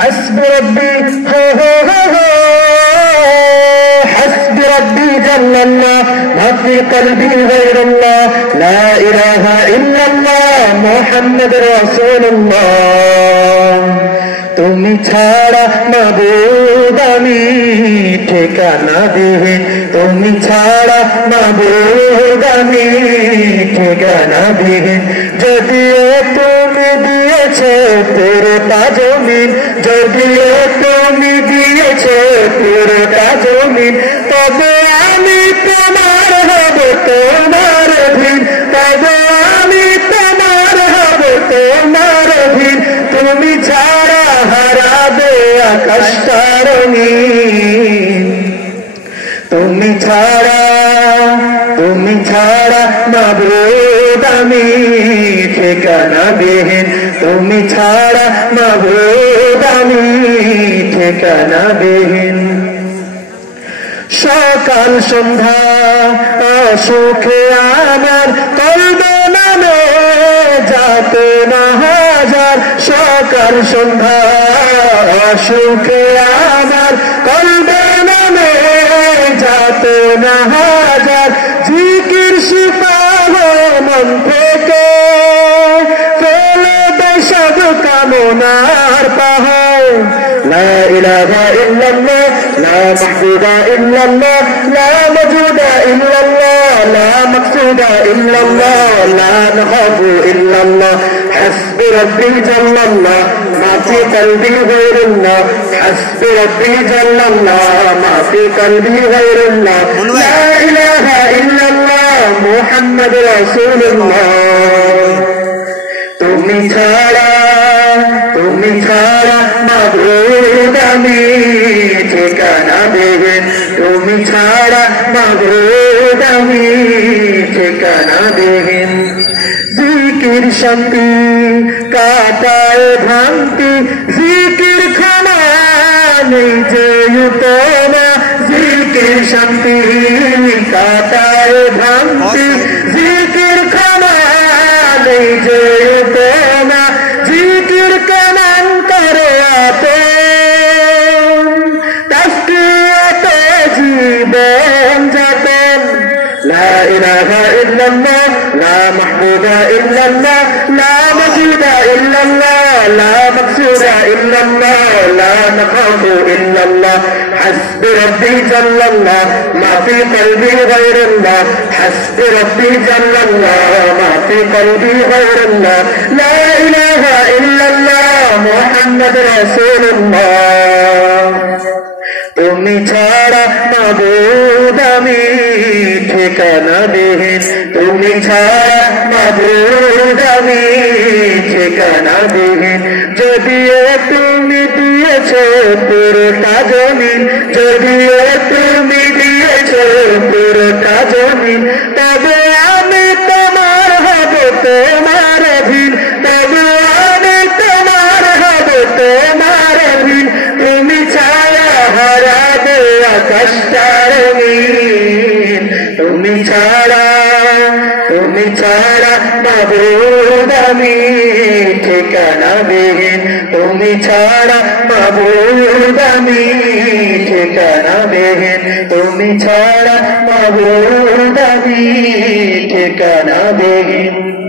حسبي ربي حسبي ربي جل الله ما في قلبي غير الله لا إله إلا الله محمد رسول الله তুমি ছাড়া মাবুদ আমি ঠিকানা বিহীন তুমি ছাড়া মাবুদ আমি ঠিকানা বিহীন যদিও তুমি দিয়েছো পুরোটা জমিন যদিও তুমি দিয়েছো পুরোটা জমিন তবে আমি তোমার হব তোমার অধীন তবে আমি তোমার হব তোমার অধীন তুমি ছাড়া হারাবে আকাশ রঙিন তুমি ছাড়া মাবুদ আমি ঠিকানা বিহীন তুমি ছাড়া মাবুদ আমি ঠিকানা বিহীন সকাল সন্ধ্যা সুখে আমার কলবে নামে যাতে না হাজার সকাল সন্ধ্যা সুখে আমার কলবে নামে যাতে না হাজার জিকির শিফাও মন থেকে ফেলে দেয় সব কামনার পাহাড় لا إله إلا الله لا محبوب إلا الله لا موجود إلا الله لا مقصود إلا الله لا نخاف إلا الله حسبي ربي جل الله ما في قلبي غير الله حسبي ربي جل الله ما في قلبي غير الله لا إله إلا الله محمد رسول الله তুমি ছাড়া মাবুদ আমি ঠিকানা বিহীন তুমি ছাড়া মাবুদ আমি ঠিকানা বিহীন জিকির শান্তি কাটায় ভ্রান্তি জিকির খানা নেই যে উতমা জিকির শান্তি কাটায় ভ্রান্তি জিকির খানা নেই যে উতমা জিকির কামান করে আপন তাসকিয়াতে জীবন যাপন لا إله إلا الله لا محبوب إلا الله لا موجود إلا الله لا مقصود إلا الله لا نخاف إلا الله حسبي ربي جل الله ما في قلبي غير الله حسبي ربي جل الله ما في قلبي غير الله لا إله إلا الله محمد رسول الله তুমি ছাড়া মাবুদ আমি ঠিকানা বিহীন তুমি ছাড়া মাবুদ আমি ঠিকানা বিহীন যদিও তুমি দিয়েছো পুরোটা জমিন যদিও তুমি দিয়েছো পুরোটা জমিন তবে আমি তোমার হব তোমার অধীন তবে আমি তোমার হব তোমার অধীন তুমি ছাড়া হারাবে আকাশ রঙিন তুমি ছাড়া মাবুদ আমি ঠিকানা বিহীন তুমি ছাড়া মাবুদ আমি ঠিকানা বিহীন তুমি ছাড়া মাবুদ আমি ঠিকানা বিহীন